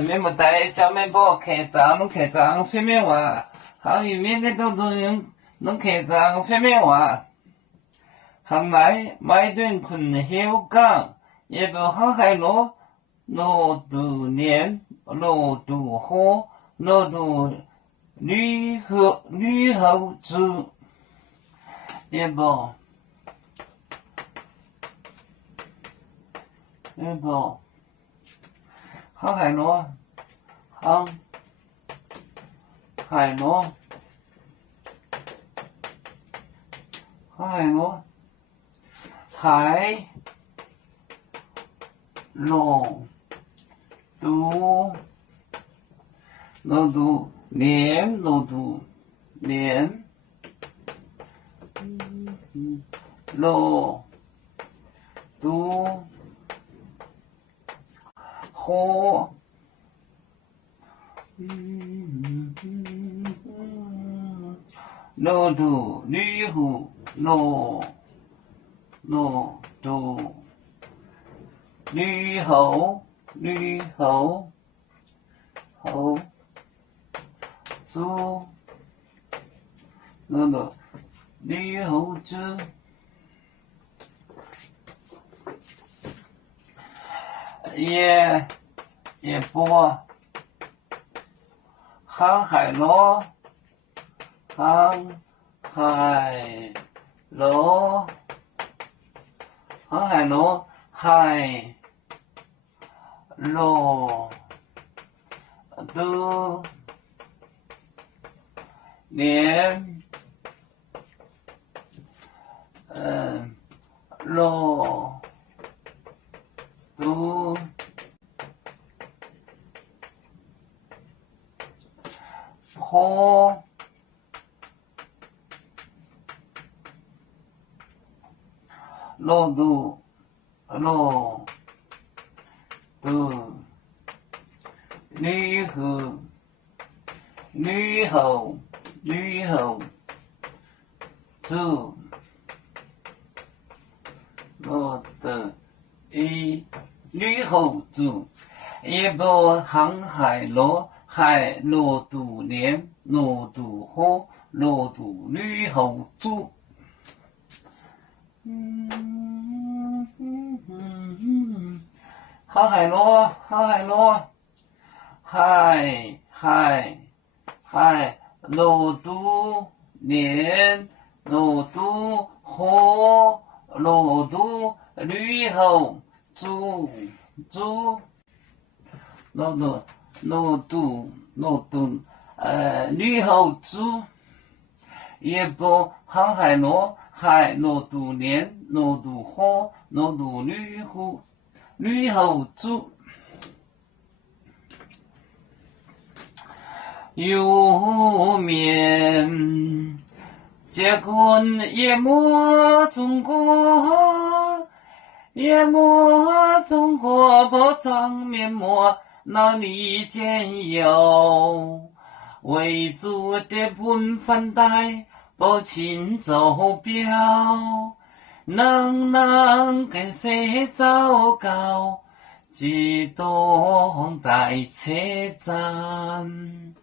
面目带叫面包开张飞面话，好有面的都能开张飞面话。行内买顿困香港，也不好海路渡年渡河渡旅后子，也不好海路好海路海路渡年路渡河渡旅后子旅后子也不航海路海路渡年路渡河路渡旅后子旅后子也不航海路渡年渡河渡旅后子。好海路路渡年渡河渡旅后子旅后子也不航海路渡年渡河渡旅后子。有面结棍也莫中国不长面目那里见有为主的本分带不勤走标能跟谁糟糕自动带车站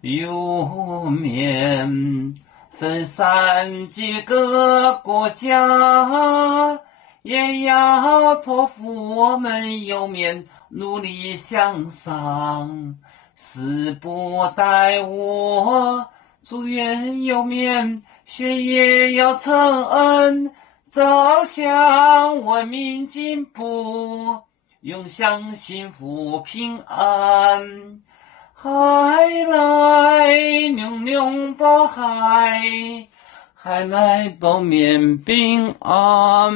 有面分散几个国家也要托付我们有面努力向上死不待我祝愿有面学业要承恩走向文明进步永享幸福平安海来永保海来保面平安